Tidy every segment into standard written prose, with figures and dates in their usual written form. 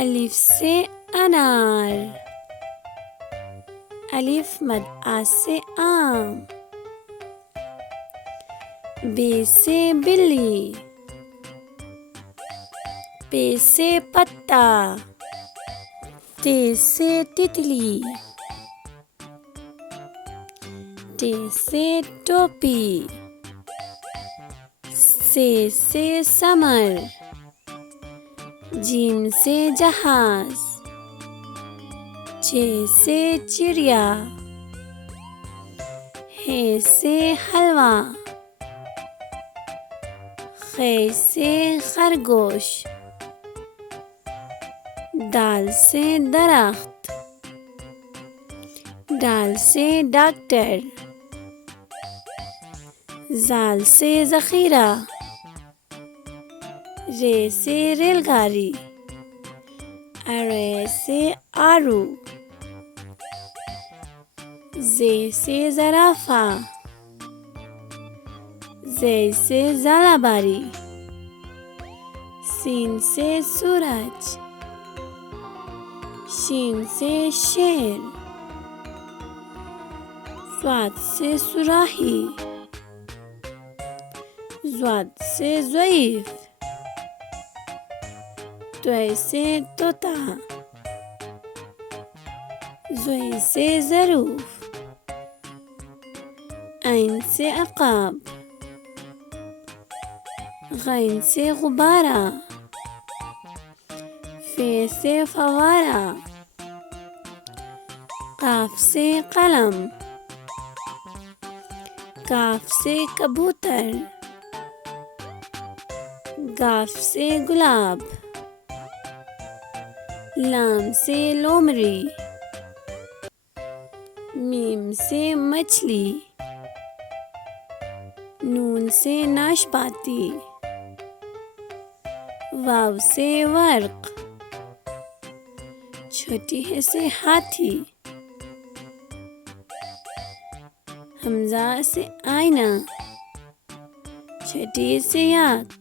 अलिफ से अनार, अलिफ मद आ से आम। बे से बिल्ली, पे से पत्ता, ते से तितली, टे से टोपी, से समर, जीम से जहाज, चे से चिड़िया, हे से हलवा, खे से खरगोश, दाल से दरख्त, डाल से डॉक्टर, जाल से ज़ख़ीरा, रे से रेलगाड़ी, अरे से आरू, जे से ज़राफ़ा, जे से ज़ालाबारी, सीन से सूरज, शीन से शेर, स्वाद से सुराही, ज़्वाद से ज़ईफ़, त्वय से तोता, ज़ुई से ज़रूफ़, ऐन से अक़ाब, गैन से गुब्बारा, फे से फवारा, काफ से कलम, काफ से कबूतर, गाफ से गुलाब, लाम से लोमड़ी, मीम से मछली, नून से नाशपाती, वाव से वर्क, छोटी है से हाथी, हमजा से आईना, छोटी से आँख,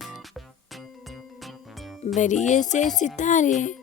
बड़ी से सितारे।